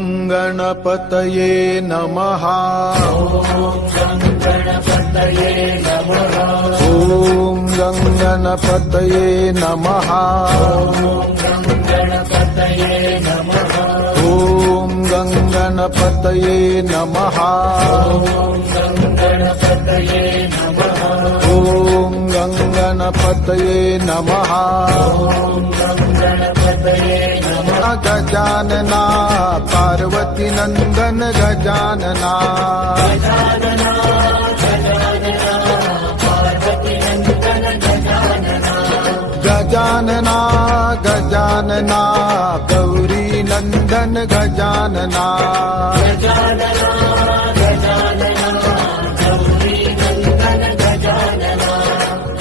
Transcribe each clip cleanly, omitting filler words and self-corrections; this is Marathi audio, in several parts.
गणपतये नमः। ॐ गणपतये नमः। ॐ गणपतये नमः। ॐ गणपतये नमः। गजानना पार्वती नंदन गजानना। गजानना गजानना गौरी नंदन गजानना।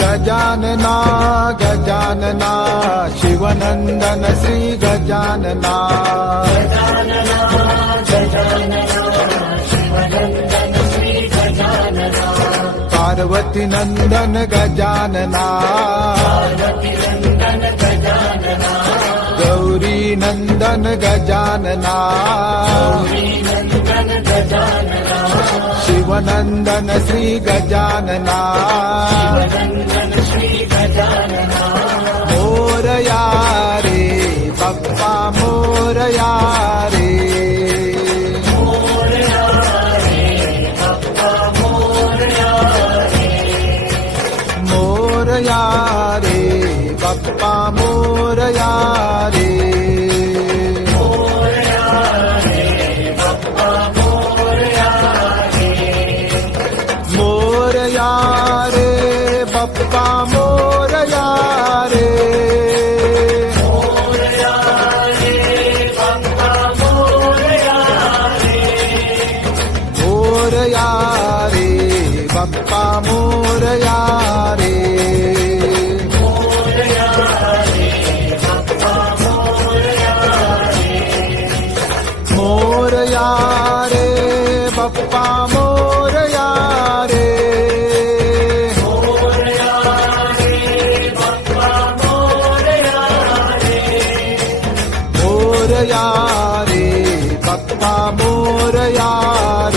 गजानना गजानना शिवनंदन श्री गजानना। पार्वती नंदन गजानना। गौरी नंदन गजानना। शिवनंदन श्री गजानना। मोरया रे बाप्पा मोरया रे। मोरया रे बाप्पा मोरया रे। मोरया रे बाप्पा मोरया रे। मोरया रे बाप्पा मोरया रे। मोरया रे बाप्पा मोरया रे। मोरया रे बाप्पा मोरया रे।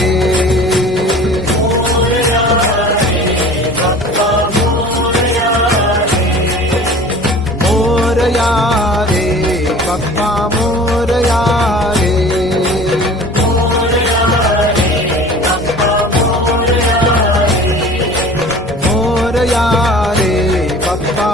मोरया रे बाप्पा मोरया रे। मोरया रे बाप्पा